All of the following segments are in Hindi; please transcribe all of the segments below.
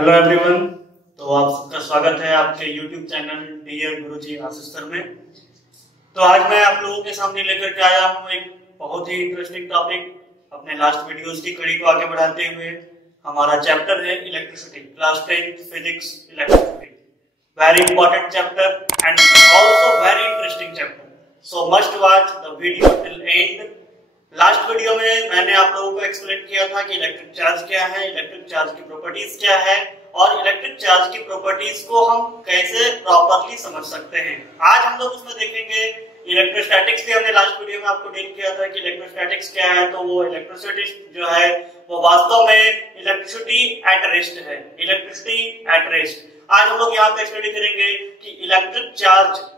Hello everyone. तो आप सबका स्वागत है आपके YouTube चैनल डियर गुरुजी आशीष सर में। तो आज मैं आप लोगों के सामने लेकर के आया हूँ एक बहुत ही इंटरेस्टिंग टॉपिक। अपने लास्ट वीडियोस की कड़ी को आगे बढ़ाते हुए हमारा चैप्टर है electricity, class 10 physics electricity. Very important chapter and also very interesting chapter, so must watch the video till and. Last video में मैंने आप लोगों को एक्सप्लेन किया था कि इलेक्ट्रिक चार्ज क्या है, इलेक्ट्रिक चार्ज की प्रॉपर्टीज क्या है और इलेक्ट्रिक चार्ज की प्रॉपर्टीज को हम कैसे प्रॉपर्ली समझ सकते हैं। आज हम लोग उसमें देखेंगे इलेक्ट्रोस्टैटिक्स भी। हमने लास्ट वीडियो में आपको डील किया था कि इलेक्ट्रोस्टैटिक्स क्या है। तो वो इलेक्ट्रिसिटी जो है वो वास्तव में इलेक्ट्रिसिटी एट रेस्ट है, इलेक्ट्रिसिटी एट रेस्ट। आज हम लोग यहाँ पे स्टडी करेंगे कि इलेक्ट्रिक चार्ज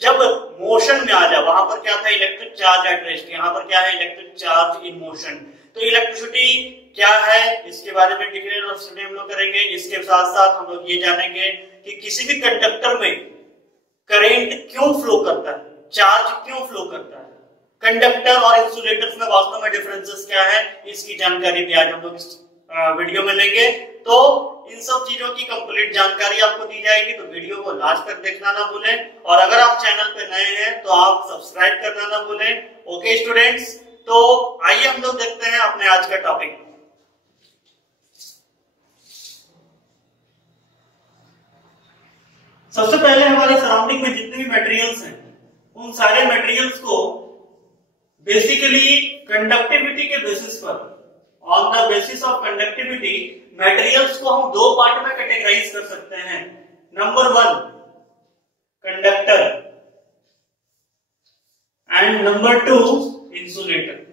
जब मोशन में आ जाए, वहां पर क्या था, इलेक्ट्रिक चार्ज एट रेस्ट। यहाँ पर क्या है, इलेक्ट्रिक चार्ज इन मोशन। तो इलेक्ट्रिसिटी क्या है इसके बारे में डिटेल स्टडी हम लोग करेंगे। इसके साथ साथ हम लोग ये जानेंगे कि किसी भी कंडक्टर में करंट क्यों फ्लो करता है, चार्ज क्यों फ्लो करता है, कंडक्टर और इंसुलेटर्स में वास्तव में डिफरेंसेस क्या है, इसकी जानकारी भी आज हम लोग इस वीडियो में लेंगे। तो इन सब चीजों की कंप्लीट जानकारी आपको दी जाएगी, तो वीडियो को लास्ट तक देखना ना भूलें। और अगर आप चैनल पे नए हैं तो आप सब्सक्राइब करना ना भूलें। ओके स्टूडेंट्स, तो आइए हम लोग देखते हैं अपने आज का टॉपिक। सबसे पहले हमारे सराउंडिंग में जितने भी मटेरियल्स हैं उन सारे मटेरियल्स को बेसिकली कंडक्टिविटी के बेसिस पर, on the basis of conductivity, materials को हम दो पार्ट में कैटेगराइज कर सकते हैं। Number 1 conductor and number 2 insulator.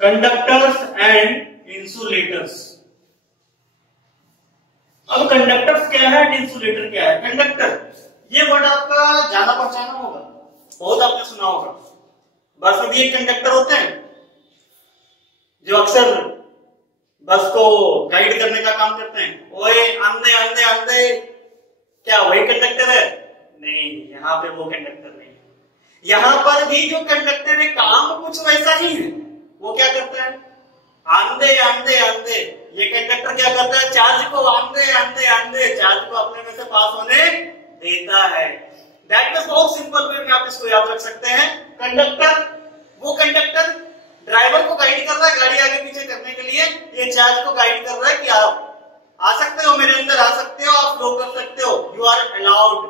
Conductors and insulators. अब कंडक्टर्स क्या है, इंसुलेटर क्या है। कंडक्टर ये वर्ड आपका जाना पहचाना होगा, बहुत आपने सुना होगा। बस में भी एक कंडक्टर होते हैं जो अक्सर बस को गाइड करने का काम करते हैं। ओए अंधे अंधे अंधे, क्या वही कंडक्टर है? नहीं, यहाँ पे वो कंडक्टर नहीं है। यहाँ पर भी जो कंडक्टर है काम कुछ वैसा ही है। वो क्या करता है, अंधे अंधे अंधे। ये कंडक्टर क्या करता है, चार्ज को अंधे अंधे अंधे चार्ज को अपने में से पास होने देता है। दैट मींस बहुत सिंपल वे में आप इसको याद रख सकते हैं। कंडक्टर, वो कंडक्टर ड्राइवर को गाइड कर रहा है गाड़ी आगे पीछे करने के लिए। ये चार्ज को गाइड कर रहा है कि आप आ सकते हो, मेरे अंदर आ सकते हो, आप फ्लो कर सकते हो, यू आर अलाउड।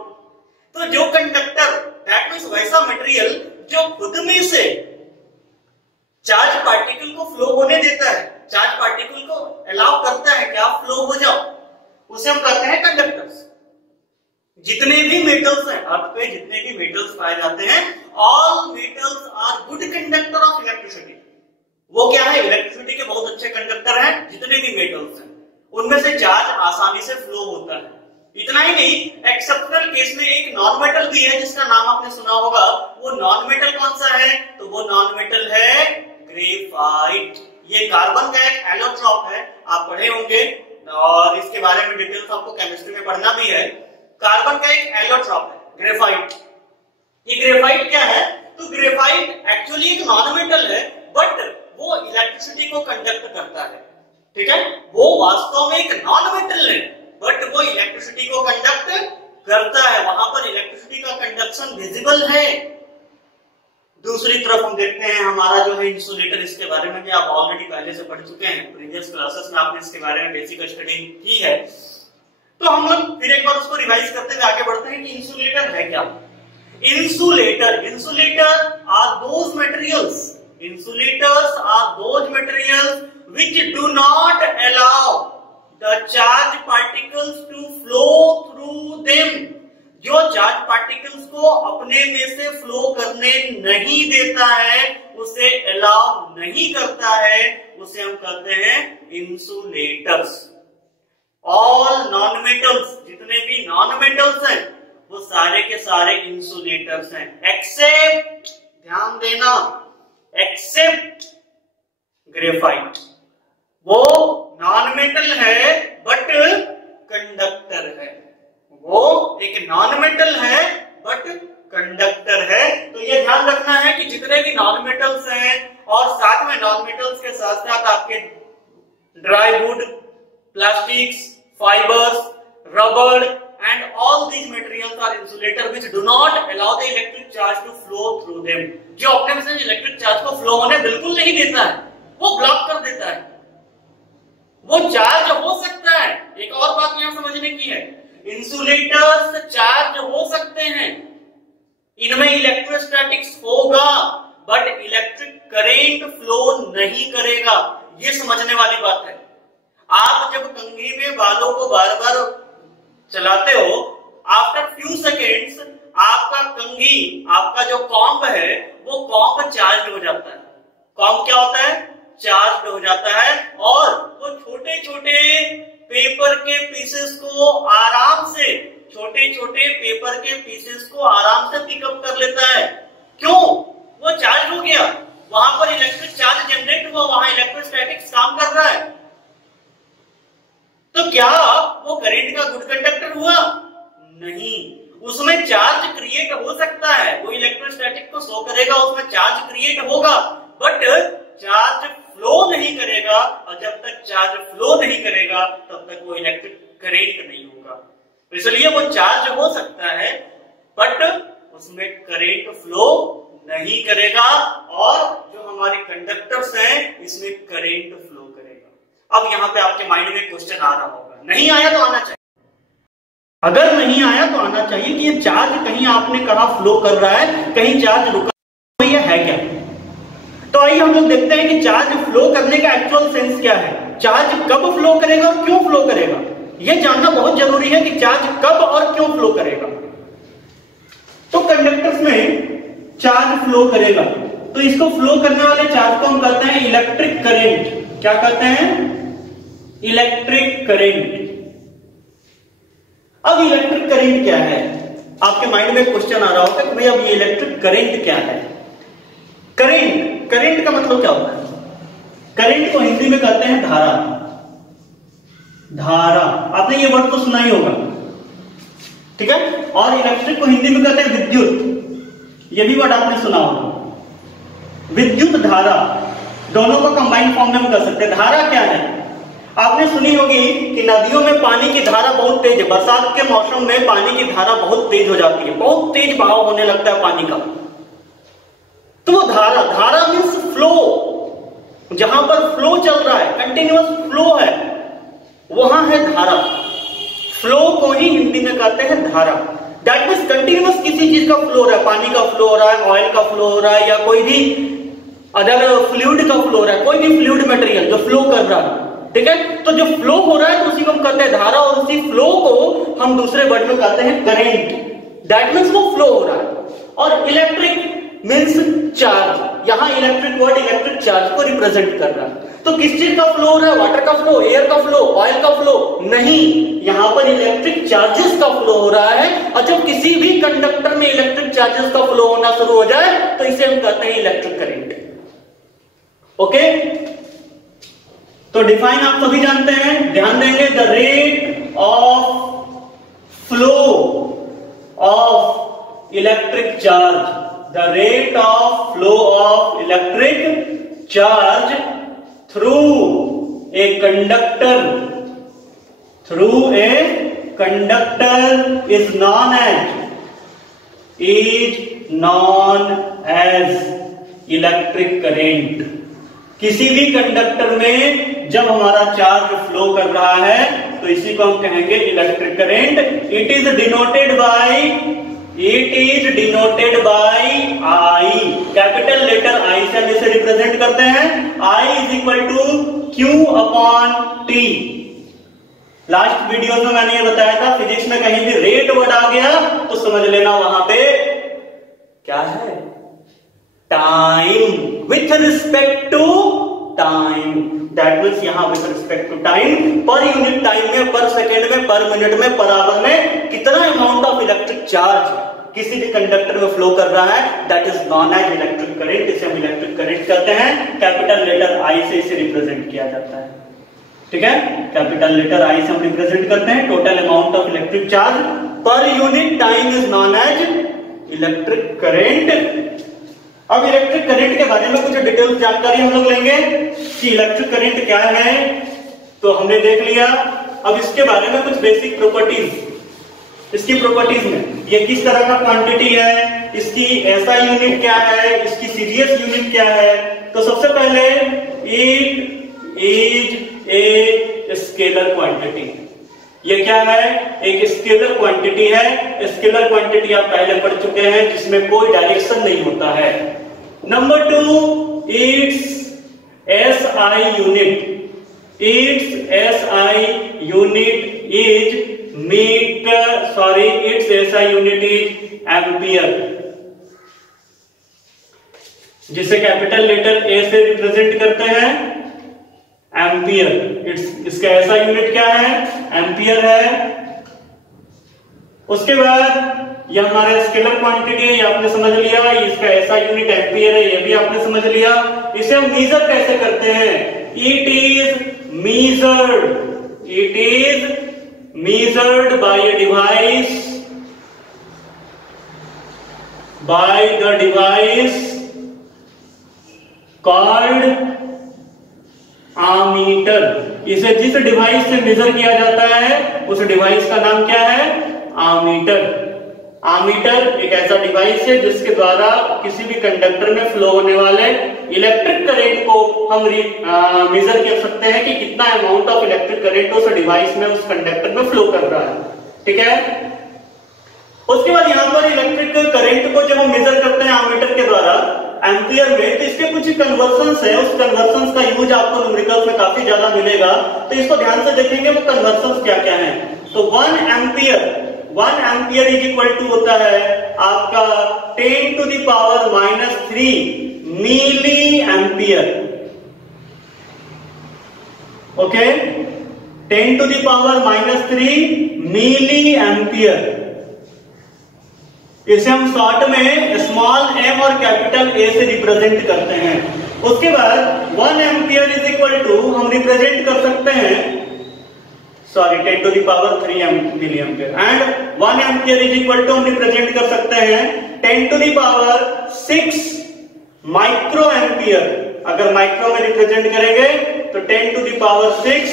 तो जो कंडक्टर, दैट मींस वैसा मटेरियल जो खुद में से चार्ज पार्टिकल को फ्लो होने देता है, चार्ज पार्टिकल को अलाउ करता है कि आप फ्लो हो जाओ, उसे हम कहते हैं कंडक्टर्स। जितने भी मेटल्स हैं अर्थ पे, जितने भी मेटल्स पाए जाते हैं, all metals are good conductor of electricity. वो क्या है, इलेक्ट्रिसिटी के बहुत अच्छे कंडक्टर हैं। जितने भी मेटल्स हैं उनमें से चार्ज आसानी से फ्लो होता है। इतना ही नहीं, एक्सेप्शनल केस में एक नॉन मेटल भी है जिसका नाम आपने सुना होगा। वो नॉन मेटल कौन सा है, तो वो नॉन मेटल है ग्रेफाइट। ये कार्बन का एक एलोट्रॉप है, आप पढ़े होंगे और इसके बारे में डिटेल्स आपको केमिस्ट्री में पढ़ना भी है। कार्बन का एक एलोट्रॉप है ग्रेफाइट। ये ग्रेफाइट क्या है, तो ग्रेफाइट एक्चुअली एक नॉन मेटल है, बट वो इलेक्ट्रिसिटी को कंडक्ट करता है। ठीक है, वो वास्तव में एक नॉन मेटल है बट वो इलेक्ट्रिसिटी को कंडक्ट करता है। वहां पर इलेक्ट्रिसिटी का कंडक्शन विजिबल है। दूसरी तरफ हम देखते हैं हमारा जो है इंसुलेटर। इसके बारे में भी आप ऑलरेडी पहले से पढ़ चुके हैं, प्रीवियस क्लासेस में आपने इसके बारे में बेसिक स्टडी की है। तो हम लोग फिर एक बार उसको रिवाइज करते हुए आगे बढ़ते हैं कि इंसुलेटर है क्या। Insulator are those materials, insulators are those materials which do not allow the charge particles to flow through them। जो चार्ज पार्टिकल्स को अपने में से फ्लो करने नहीं देता है, उसे अलाउ नहीं करता है, उसे हम कहते हैं इंसुलेटर्स। ऑल नॉन मेटल्स, जितने भी नॉन मेटल्स हैं वो सारे के सारे इंसुलेटर्स हैं, एक्सेप्ट, ध्यान देना, एक्सेप्ट ग्रेफाइट। वो नॉन मेटल है बट कंडक्टर है। वो एक नॉन मेटल है बट कंडक्टर है। तो ये ध्यान रखना है कि जितने भी नॉन मेटल्स हैं और साथ में नॉन मेटल्स के साथ साथ आपके dry wood, plastics, fibers, rubber, and all these materials are insulator which do not allow the electric charge to flow through them. जो अपने में से इलेक्ट्रिक चार्ज को फ्लो होने बिल्कुल नहीं देता है, वो ब्लॉक कर देता है। वो चार्ज हो सकता है, एक और बात यहां समझने की है, इंसुलेटर्स चार्ज हो सकते हैं, इनमें इलेक्ट्रोस्टैटिक्स होगा, बट इलेक्ट्रिक करंट फ्लो नहीं करेगा। ये समझने वाली बात है। आप जब कंघी में बालों को बार बार चलाते हो, आफ्टर फ्यू सेकेंड्स आपका कंघी, आपका जो कॉम्ब है, वो कॉम्ब चार्ज हो जाता है। कॉम्ब क्या होता है? चार्ज हो जाता है, और वो छोटे छोटे पेपर के पीसेस को आराम से, छोटे छोटे पेपर के पीसेस को आराम से पिकअप कर लेता है। क्यों? वो चार्ज हो गया, वहां पर इलेक्ट्रिक चार्ज जनरेट हुआ, वहां इलेक्ट्रोस्टैटिक्स काम कर रहा है। तो क्या वो करंट का गुड कंडक्टर हुआ? नहीं, उसमें चार्ज क्रिएट हो सकता है, वो इलेक्ट्रोस्टैटिक को शो करेगा, उसमें चार्ज क्रिएट होगा, बट चार्ज फ्लो नहीं करेगा, और जब तक चार्ज फ्लो नहीं करेगा तब तक वो इलेक्ट्रिक करंट नहीं होगा। इसलिए वो चार्ज हो सकता है, बट उसमें करंट फ्लो नहीं करेगा, और जो हमारे कंडक्टर्स हैं इसमें करंट फ्लो करेगा। अब यहाँ पे आपके माइंड में क्वेश्चन आ रहा होगा, नहीं आया तो आना चाहिए। अगर नहीं आया तो आना चाहिए कि ये चार्ज कहीं आपने कहा फ्लो कर रहा है, कहीं चार्ज रुका, तो ये है क्या? तो आइए हम लोग देखते हैं कि चार्ज फ्लो करने का एक्चुअल सेंस क्या है, चार्ज कब फ्लो करेगा और क्यों फ्लो करेगा। यह जानना बहुत जरूरी है कि चार्ज कब और क्यों फ्लो करेगा। तो कंडक्टर्स में चार्ज फ्लो करेगा, तो इसको फ्लो करने वाले चार्ज को हम कहते हैं इलेक्ट्रिक करंट। क्या कहते हैं? Electric current. अब इलेक्ट्रिक करंट क्या है? आपके माइंड में क्वेश्चन आ रहा होगा कि भाई अब ये इलेक्ट्रिक करंट क्या है? करंट, करंट का मतलब क्या होता है? करंट को हिंदी में कहते हैं धारा। धारा, आपने ये वर्ड तो सुना ही होगा, ठीक है। और इलेक्ट्रिक को हिंदी में कहते हैं विद्युत, ये भी वर्ड आपने सुना होगा। विद्युत धारा, दोनों को कंबाइन फॉर्म में हम कर सकते हैं। धारा क्या है? आपने सुनी होगी कि नदियों में पानी की धारा बहुत तेज है, बरसात के मौसम में पानी की धारा बहुत तेज हो जाती है, बहुत तेज बहाव होने लगता है पानी का। तो वो धारा, धारा मीन्स फ्लो, जहां पर फ्लो चल रहा है, कंटिन्यूअस फ्लो है, वहां है धारा। फ्लो को ही हिंदी में कहते हैं धारा। दैट मीन्स कंटिन्यूअस किसी चीज का फ्लो हो रहा है, पानी का फ्लो हो रहा है, ऑयल का फ्लो हो रहा है, या कोई भी अदर फ्लूइड का फ्लो हो रहा है, कोई भी फ्लूइड मटेरियल जो फ्लो कर रहा है, ठीक है। तो जो फ्लो हो रहा है तो उसी को हम कहते हैं धारा, और उसी फ्लो को हम दूसरे वर्ड में कहते हैं करंट। दैट मीन्स वो फ्लो हो रहा है। और इलेक्ट्रिक मीन्स चार्ज, यहां इलेक्ट्रिक वर्ड इलेक्ट्रिक चार्ज को रिप्रेजेंट कर रहा है। तो किस चीज का फ्लो हो रहा है? वाटर का फ्लो, एयर का फ्लो, ऑयल का फ्लो? नहीं, यहां पर इलेक्ट्रिक चार्जेस का फ्लो हो रहा है। और जब किसी भी कंडक्टर में इलेक्ट्रिक चार्जेस का फ्लो होना शुरू हो जाए तो इसे हम कहते हैं इलेक्ट्रिक करंट। ओके, तो डिफाइन आप सभी जानते हैं, ध्यान देंगे। The rate of flow of electric charge, the rate of flow of electric charge through a conductor, through a conductor is known as electric current। किसी भी कंडक्टर में जब हमारा चार्ज फ्लो कर रहा है तो इसी को हम कहेंगे electric current. It is denoted by I, capital letter I से हम इसे रिप्रेजेंट करते हैं। I is equal to Q upon T. Last video में मैंने ये बताया था, फिजिक्स में कहीं भी रेट वर्ड आ गया तो समझ लेना वहां पे क्या है? Time, with respect to time. That means यहां with respect to time, per unit time में, पर सेकेंड में, पर मिनट में, पर आवर में कितना अमाउंट ऑफ इलेक्ट्रिक चार्ज किसी भी कंडक्टर में फ्लो कर रहा है, that is known as electric current. इसे हम इलेक्ट्रिक करंट कहते हैं। कैपिटल लेटर आई से इसे रिप्रेजेंट किया जाता है, ठीक है। कैपिटल लेटर आई से हम रिप्रेजेंट करते हैं total amount of electric charge per unit time is known as electric current. अब इलेक्ट्रिक करंट के बारे में कुछ डिटेल्स जानकारी हम लोग लेंगे कि इलेक्ट्रिक करंट क्या है, तो हमने देख लिया। अब इसके बारे में कुछ बेसिक प्रॉपर्टीज, इसकी प्रॉपर्टीज में ये किस तरह का क्वांटिटी है, इसकी एसआई यूनिट क्या है, इसकी सीजीएस यूनिट क्या है। तो सबसे पहले it is a scalar quantity. ये क्या है, एक स्केलर क्वांटिटी है। स्केलर क्वांटिटी आप पहले पढ़ चुके हैं, जिसमें कोई डायरेक्शन नहीं होता है। Number 2, it's SI unit, it's SI unit is its SI unit is ampere, जिसे कैपिटल लेटर ए से रिप्रेजेंट करते हैं एम्पियर। इसका SI यूनिट क्या है, एम्पियर है। उसके बाद ये हमारा स्केलर क्वांटिटी है, ये आपने समझ लिया। इसका SI यूनिट एम्पियर है, ये भी आपने समझ लिया। इसे हम मीजर कैसे करते हैं, it is measured by a device, called ammeter। इसे जिस डिवाइस से मेजर किया जाता है उस डिवाइस का नाम क्या है, आमीटर। आमीटर एक ऐसा डिवाइस है जिसके द्वारा किसी भी कंडक्टर में फ्लो होने वाले इलेक्ट्रिक करंट को हम मेजर कर सकते हैं कि कितना अमाउंट ऑफ इलेक्ट्रिक करंट उस डिवाइस में, उस कंडक्टर में फ्लो कर रहा है। ठीक है। उसके बाद यहाँ पर इलेक्ट्रिक करंट को जब हम मेजर करते हैं आमीटर के द्वारा एम्पियर में, तो इसके कुछ कन्वर्जन्स है। उस कन्वर्जन्स का यूज आपको न्यूमेरिकल्स में काफी ज्यादा मिलेगा, तो इसको ध्यान से देखेंगे वो कन्वर्जन्स क्या क्या है। तो 1 एम्पियर इज इक्वल टू होता है आपका 10⁻³ milli ampere. Okay, 10⁻³ milli ampere. इसे हम शॉर्ट में स्मॉल एम और कैपिटल ए से रिप्रेजेंट करते हैं। उसके बाद 1 एम्पियर इज इक्वल टू हम रिप्रेजेंट कर सकते हैं 10⁻³ milli ampere, and 1 ampere is equal to हम रिप्रेजेंट कर सकते हैं 10⁻6 माइक्रो एम्पियर। अगर माइक्रो में रिप्रेजेंट करेंगे तो 10⁻6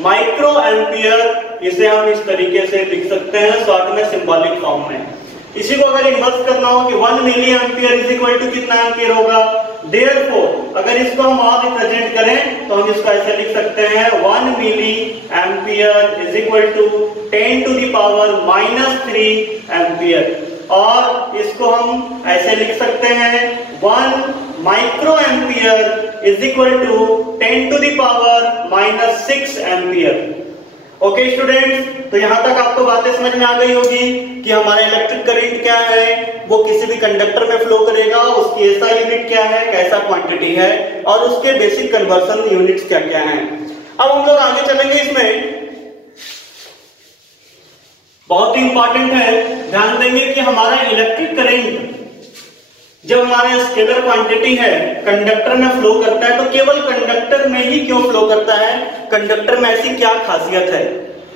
माइक्रो एम्पियर। इसे हम इस तरीके से लिख सकते हैं शॉर्ट में सिंबॉलिक फॉर्म में। इसी को अगर इन्वर्स करना हो कि 1 milli ampere is equal to कितना एम्पियर होगा, देयरफॉर अगर इसको हम और रिप्रेजेंट करें तो हम इसको ऐसे लिख सकते हैं 1 milli ampere is equal to 10⁻³ ampere. और इसको हम ऐसे लिख सकते हैं 1 micro ampere is equal to 10⁻6 ampere. Okay students, तो यहां तक आपको बातें समझ में आ गई होगी कि हमारा इलेक्ट्रिक करंट क्या है, वो किसी भी कंडक्टर में फ्लो करेगा, उसकी एसआई यूनिट क्या है, कैसा क्वांटिटी है, और उसके बेसिक कन्वर्जन यूनिट्स क्या क्या हैं। अब हम लोग आगे चलेंगे। इसमें बहुत ही इंपॉर्टेंट है, ध्यान देंगे कि हमारा इलेक्ट्रिक करंट जब हमारा स्केलर क्वांटिटी है कंडक्टर में फ्लो करता है, तो केवल कंडक्टर में ही क्यों फ्लो करता है, कंडक्टर में ऐसी क्या खासियत है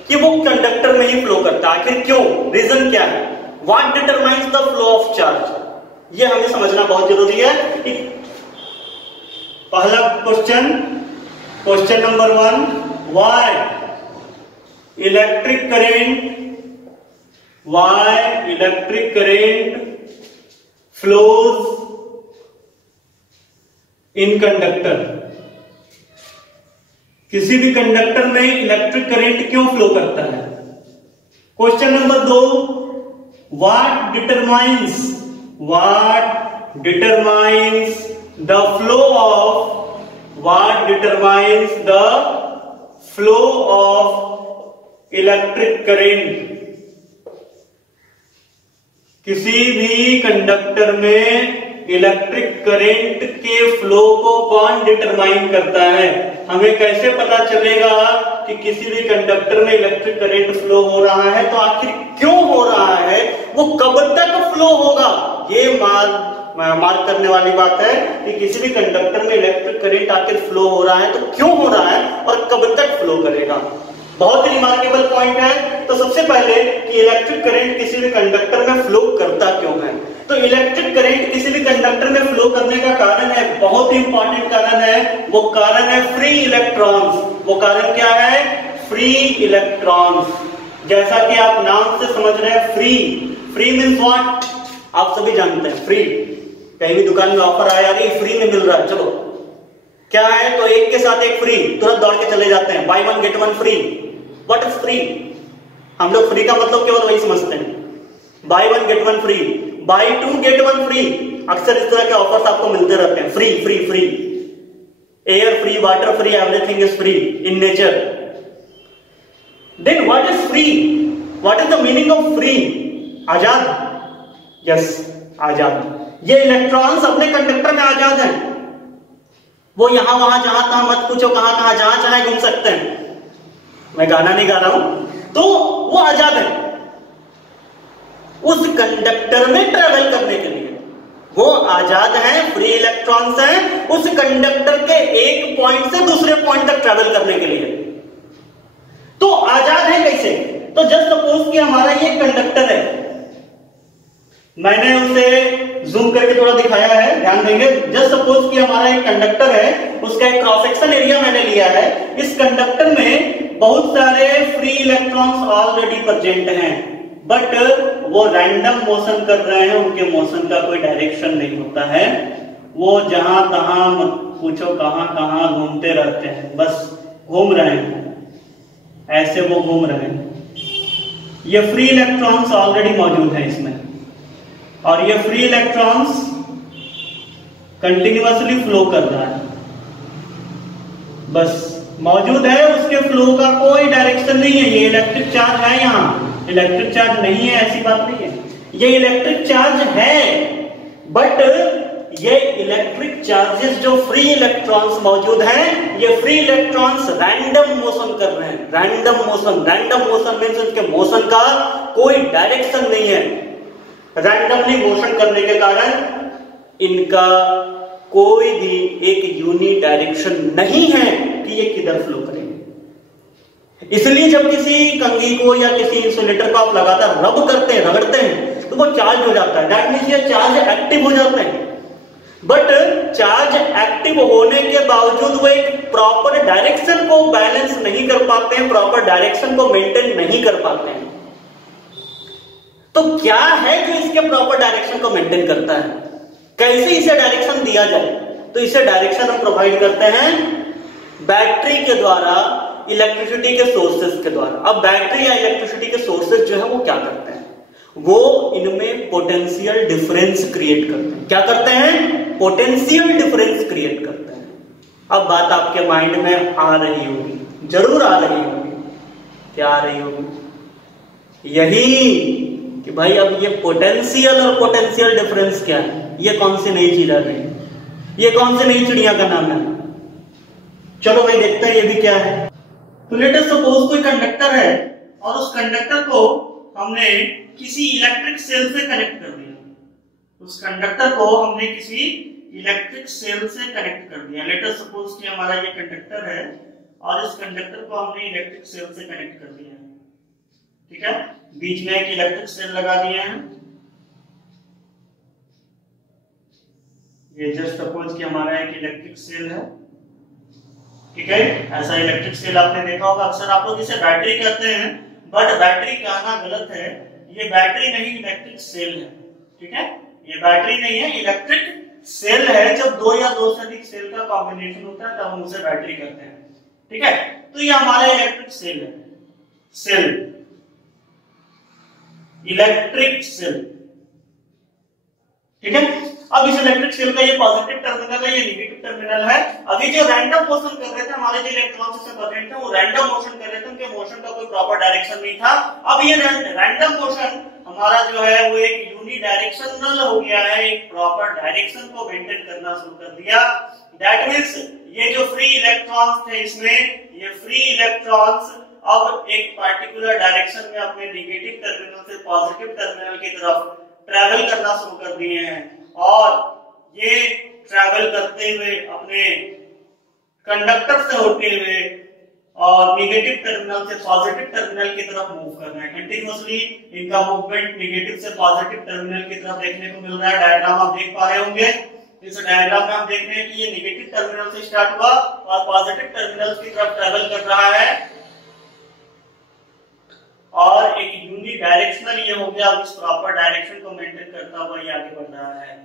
कि वो कंडक्टर में ही फ्लो करता है, आखिर क्यों, रीजन क्या है, what determines the flow of charge. ये हमें समझना बहुत जरूरी है। पहला question number 1, why electric current flows in conductor। किसी भी कंडक्टर में इलेक्ट्रिक करंट क्यों फ्लो करता है। Question number 2, what determines the flow of electric current. किसी भी कंडक्टर में इलेक्ट्रिक करंट के फ्लो को कौन डिटरमाइन करता है। हमें कैसे पता चलेगा कि किसी भी कंडक्टर में इलेक्ट्रिक करंट फ्लो हो रहा है, तो आखिर क्यों हो रहा है, वो कब तक फ्लो होगा। ये मार्क करने वाली बात है कि किसी भी कंडक्टर में इलेक्ट्रिक करंट आखिर फ्लो हो रहा है तो क्यों हो रहा है और कब तक फ्लो करेगा। बहुत ही रिमार्केबल पॉइंट है। तो सबसे पहले कि इलेक्ट्रिक करंट किसी भी कंडक्टर में फ्लो करता क्यों है। तो इलेक्ट्रिक करंट किसी भी कंडक्टर में फ्लो करने का कारण है, बहुत ही इंपॉर्टेंट कारण है, वो कारण है फ्री इलेक्ट्रॉन्स। वो कारण क्या है? Free electrons. जैसा कि आप नाम से समझ रहे हैं, फ्री। Free means what? आप सभी जानते हैं फ्री। कहीं भी दुकान में ऑफर आया, अरे फ्री में मिल रहा है, चलो क्या है, तो एक के साथ एक फ्री, तुरंत दौड़ के चले जाते हैं, buy one get one free. What is free? हम लोग फ्री का मतलब केवल वही समझते हैं, buy one get one free, buy two get one free. अक्सर इस तरह के ऑफर्स आपको मिलते रहते हैं, free free free. Air free, water free, everything is free in nature. Then what is free? What is the meaning of free? आजाद। यस, आजाद। ये इलेक्ट्रॉन्स अपने कंडक्टर में आजाद हैं। वो यहां वहां जहां तहां मत पूछो, कहां कहां जहां चाहे घूम सकते हैं। मैं गाना नहीं गा रहा हूं, तो वो आजाद है उस कंडक्टर में ट्रेवल करने के लिए। वो आजाद हैं, फ्री इलेक्ट्रॉन्स हैं उस कंडक्टर के एक पॉइंट से दूसरे पॉइंट तक ट्रेवल करने के लिए। तो आजाद है कैसे? तो जस्ट सपोज कि हमारा ये कंडक्टर है, मैंने उसे जूम करके थोड़ा दिखाया है, ध्यान देंगे। जस्ट सपोज कि हमारा एक कंडक्टर है, उसका एक क्रॉस सेक्शन एरिया मैंने लिया है। इस कंडक्टर में बहुत सारे फ्री इलेक्ट्रॉन्स ऑलरेडी प्रेजेंट हैं, बट वो रैंडम मोशन कर रहे हैं, उनके मोशन का कोई डायरेक्शन नहीं होता है। वो जहां तहां मत पूछो कहां कहां घूमते रहते हैं, बस घूम रहे हैं, ऐसे वो घूम रहे हैं। ये फ्री इलेक्ट्रॉन्स ऑलरेडी मौजूद है इसमें, और ये फ्री इलेक्ट्रॉन्स कंटिन्यूअसली फ्लो कर रहा है, बस मौजूद है, उसके फ्लो का कोई डायरेक्शन नहीं है। ये इलेक्ट्रिक चार्ज है, यहाँ इलेक्ट्रिक चार्ज नहीं है, ऐसी बात नहीं है। ये इलेक्ट्रिक चार्ज है, बट ये इलेक्ट्रिक चार्जेस जो फ्री इलेक्ट्रॉन्स मौजूद हैं, ये फ्री इलेक्ट्रॉन्स रैंडम मोशन कर रहे हैं। Random motion, random motion means उनके मोशन का कोई डायरेक्शन नहीं है। रैंडमली मोशन करने के कारण इनका कोई भी एक यूनिक डायरेक्शन नहीं है कि ये किधर फ्लो करेंगे। इसलिए जब किसी कंघी को या किसी इंसुलेटर को आप लगातार रब करते हैं, रगड़ते हैं, तो वो चार्ज हो जाता है। दैट मींस ये चार्ज एक्टिव हो जाते हैं, बट चार्ज एक्टिव होने के बावजूद वो एक प्रॉपर डायरेक्शन को बैलेंस नहीं कर पाते हैं, प्रॉपर डायरेक्शन को मेंटेन नहीं कर पाते हैं। तो क्या है जो इसके प्रॉपर डायरेक्शन को मेंटेन करता है? कैसे इसे डायरेक्शन दिया जाए? तो इसे डायरेक्शन हम प्रोवाइड करते हैं बैटरी के द्वारा, इलेक्ट्रिसिटी के सोर्सेस के द्वारा। अब बैटरी या इलेक्ट्रिसिटी के सोर्सेस जो है वो क्या करते हैं? वो इनमें पोटेंशियल डिफरेंस क्रिएट करते हैं। क्या करते हैं? पोटेंशियल डिफरेंस क्रिएट करते हैं। अब बात आपके माइंड में आ रही होगी, जरूर आ रही होगी। क्या आ रही होगी? यही कि भाई अब ये पोटेंशियल और पोटेंशियल डिफरेंस क्या है? ये कौन सी नई चीज आ रही है? ये कौन सी नई चिड़िया का नाम है? चलो भाई देखते हैं ये भी क्या है। तो लेट अस सपोज कोई कंडक्टर है और उस कंडक्टर को हमने किसी इलेक्ट्रिक सेल से कनेक्ट कर दिया। उस कंडक्टर को हमने किसी इलेक्ट्रिक सेल से कनेक्ट कर दिया। लेट अस सपोज कि हमारा ये कंडक्टर है और इस कंडक्टर को हमने इलेक्ट्रिक सेल से कनेक्ट कर दिया। ठीक है, बीच में एक इलेक्ट्रिक सेल लगा दिए हैं। ये जस्ट सपोज कि हमारा एक इलेक्ट्रिक सेल है। ठीक है, ऐसा इलेक्ट्रिक सेल आपने देखा होगा, अक्सर आप लोग इसे बैटरी कहते हैं, बट बैटरी कहना गलत है। ये बैटरी नहीं, इलेक्ट्रिक सेल है। ठीक है, ये बैटरी नहीं है, इलेक्ट्रिक सेल है। जब दो या दो से अधिक सेल का कॉम्बिनेशन होता है तब हम उसे बैटरी कहते हैं। ठीक है, तो ये हमारा इलेक्ट्रिक सेल है। Cell, electric cell. ठीक है, अब इस इलेक्ट्रिक सेल का ये पॉजिटिव टर्मिनल है, ये नेगेटिव टर्मिनल है। अभी जो रैंडम मोशन कर रहे थे हमारे जो इलेक्ट्रॉन्स इसमें प्रेजेंट थे, वो रैंडम मोशन कर रहे थे, उनके मोशन का कोई प्रॉपर डायरेक्शन नहीं था। अब ये रैंडम मोशन हमारा जो है वो एक यूनि डायरेक्शनल हो गया है, एक प्रॉपर डायरेक्शन को मेंटेन करना शुरू कर दिया। दैट मींस ये जो फ्री इलेक्ट्रॉन्स थे इसमें, ये फ्री इलेक्ट्रॉन्स अब एक पार्टिकुलर डायरेक्शन में अपने नेगेटिव टर्मिनल से पॉजिटिव टर्मिनल की तरफ ट्रैवल करना शुरू कर दिए हैं, और ये ट्रैवल करते हुए अपने कंडक्टर से होते हुए और नेगेटिव टर्मिनल से पॉजिटिव टर्मिनल की तरफ मूव कर रहे हैं। कंटिन्यूअसली इनका मूवमेंट नेगेटिव से पॉजिटिव टर्मिनल की तरफ देखने को मिल रहा है। डायग्राम आप देख पा रहे होंगे। इस डायग्राम में हम देख रहे हैं कि ये नेगेटिव टर्मिनल से स्टार्ट हुआ और पॉजिटिव टर्मिनल की तरफ ट्रेवल कर रहा है और एक यूनि डायरेक्शनल ये हो गया। अब इस प्रॉपर डायरेक्शन को मेंटेन करता हुआ ये आगे बढ़ रहा है।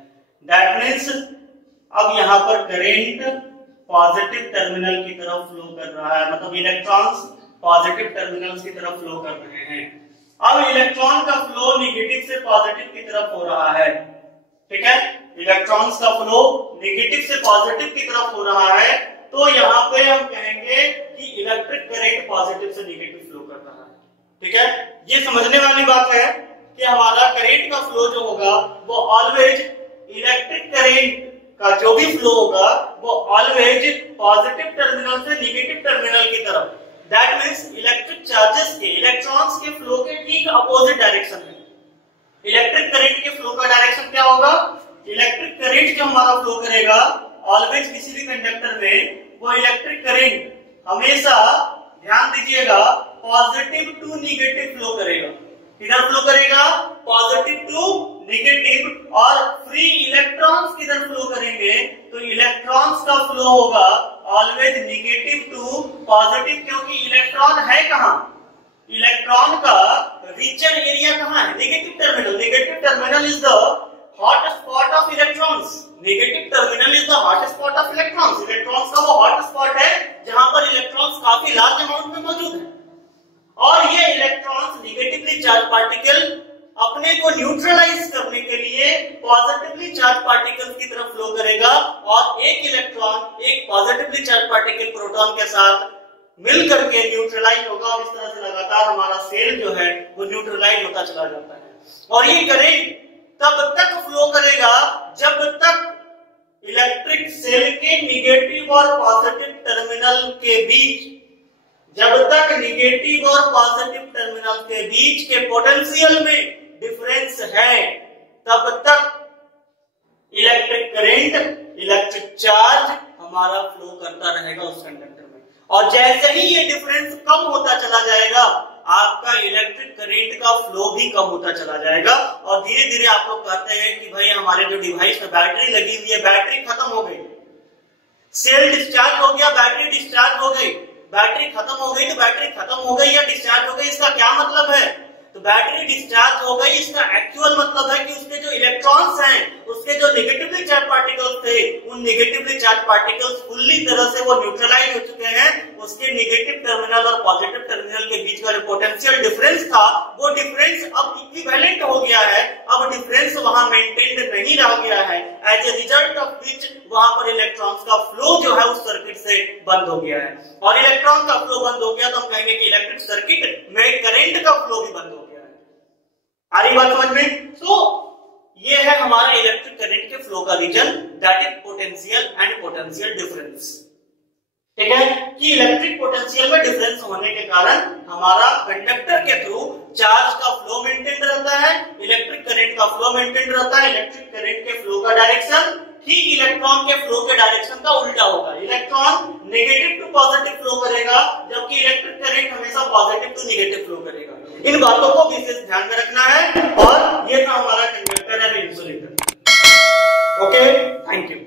दैट मींस अब यहाँ पर करंट पॉजिटिव टर्मिनल की तरफ फ्लो कर रहा है, मतलब इलेक्ट्रॉन्स पॉजिटिव टर्मिनल्स की तरफ फ्लो कर रहे हैं। अब इलेक्ट्रॉन का फ्लो नेगेटिव से पॉजिटिव की तरफ हो रहा है, ठीक है, इलेक्ट्रॉन्स का फ्लो नेगेटिव से पॉजिटिव की तरफ हो रहा है। तो यहाँ पे हम कहेंगे कि इलेक्ट्रिक करंट पॉजिटिव से नेगेटिव फ्लो कर रहा है, ठीक है। ये समझने वाली बात है कि हमारा करंट का फ्लो जो होगा वो ऑलवेज इलेक्ट्रिक करंट का जो भी फ्लो होगा वो ऑलवेज पॉजिटिव टर्मिनल से नेगेटिव टर्मिनल की तरफ। दैट मींस इलेक्ट्रिक चार्जेस के, इलेक्ट्रॉन्स के फ्लो के ठीक अपोजिट डायरेक्शन में इलेक्ट्रिक करंट के फ्लो का डायरेक्शन क्या होगा? इलेक्ट्रिक करंट जो हमारा फ्लो करेगा ऑलवेज किसी भी कंडक्टर में, वो इलेक्ट्रिक करंट हमेशा ध्यान दीजिएगा पॉजिटिव टू नेगेटिव फ्लो करेगा। किधर फ्लो करेगा? Positive to negative. और फ्री इलेक्ट्रॉन्स किधर फ्लो करेंगे? तो इलेक्ट्रॉन्स का फ्लो होगा ऑलवेज नेगेटिव टू पॉजिटिव, क्योंकि इलेक्ट्रॉन है कहां? इलेक्ट्रॉन का रीजन एरिया कहां है? Negative terminal. Negative terminal is the hot spot of electrons. Negative terminal is the hot spot of electrons. Electrons का वो हॉट स्पॉट है जहां पर इलेक्ट्रॉन्स काफी लार्ज अमाउंट में मौजूद है। और ये इलेक्ट्रॉन्स नेगेटिवली चार्ज पार्टिकल अपने को न्यूट्रलाइज करने के लिए पॉजिटिवली चार्ज पार्टिकल्स की तरफ फ्लो करेगा और एक इलेक्ट्रॉन एक पॉजिटिवली चार्ज पार्टिकल प्रोटॉन के साथ मिल करके न्यूट्रलाइज होगा और इस तरह से लगातार हमारा सेल जो है वो न्यूट्रलाइज होता चला जाता है। और ये करंट तब तक फ्लो करेगा जब तक इलेक्ट्रिक सेल के नेगेटिव और पॉजिटिव टर्मिनल के बीच, जब तक नेगेटिव और पॉजिटिव टर्मिनल के बीच के पोटेंशियल में डिफरेंस है तब तक इलेक्ट्रिक करंट, इलेक्ट्रिक चार्ज हमारा फ्लो करता रहेगा उस कंडक्टर में। और जैसे ही ये डिफरेंस कम होता चला जाएगा आपका इलेक्ट्रिक करंट का फ्लो भी कम होता चला जाएगा। और धीरे धीरे आप लोग कहते हैं कि भाई हमारे जो डिवाइस में बैटरी लगी हुई है, बैटरी खत्म हो गई, सेल डिस्चार्ज हो गया, बैटरी डिस्चार्ज हो गई। बैटरी खत्म हो गई तो बैटरी खत्म हो गई या डिस्चार्ज हो गई, इसका क्या मतलब है? तो बैटरी डिस्चार्ज हो गई, इसका एक्चुअल मतलब है कि उसके जो इलेक्ट्रॉन्स हैं, उसके जो नेगेटिवली चार्ज पार्टिकल्स थे, उन नेगेटिवली चार्ज पार्टिकल्स फुल्ली तरह से वो न्यूट्रलाइज हो चुके हैं। उसके नेगेटिव टर्मिनल और पॉजिटिव टर्मिनल के बीच का जो पोटेंशियल डिफरेंस था वो डिफरेंस अब इक्विवेलेंट हो गया है। अब डिफरेंस वहां मेंटेन्ड नहीं रह गया है, as a result of which वहां पर इलेक्ट्रॉन्स का फ्लो जो है उस सर्किट से बंद हो गया है। और इलेक्ट्रॉन का फ्लो बंद हो गया तो हम कहेंगे कि इलेक्ट्रिक सर्किट में करंट का फ्लो भी बंद हो गया है। आ रही बात समझ में? तो ये है हमारा इलेक्ट्रिक करंट के फ्लो का reason, that is potential and potential difference. ठीक है कि इलेक्ट्रिक पोटेंशियल में डिफरेंस होने के कारण हमारा कंडक्टर के थ्रू चार्ज का फ्लो मेंटेन रहता है, इलेक्ट्रिक करंट का फ्लो मेंटेन रहता है। इलेक्ट्रिक करंट के फ्लो का डायरेक्शन ठीक इलेक्ट्रॉन के फ्लो के डायरेक्शन का उल्टा होगा। Electron negative to positive flow करेगा जबकि इलेक्ट्रिक करंट हमेशा पॉजिटिव टू नेगेटिव फ्लो करेगा। इन बातों को विशेष ध्यान में रखना है। और ये था हमारा conductor and insulator. Okay, thank you.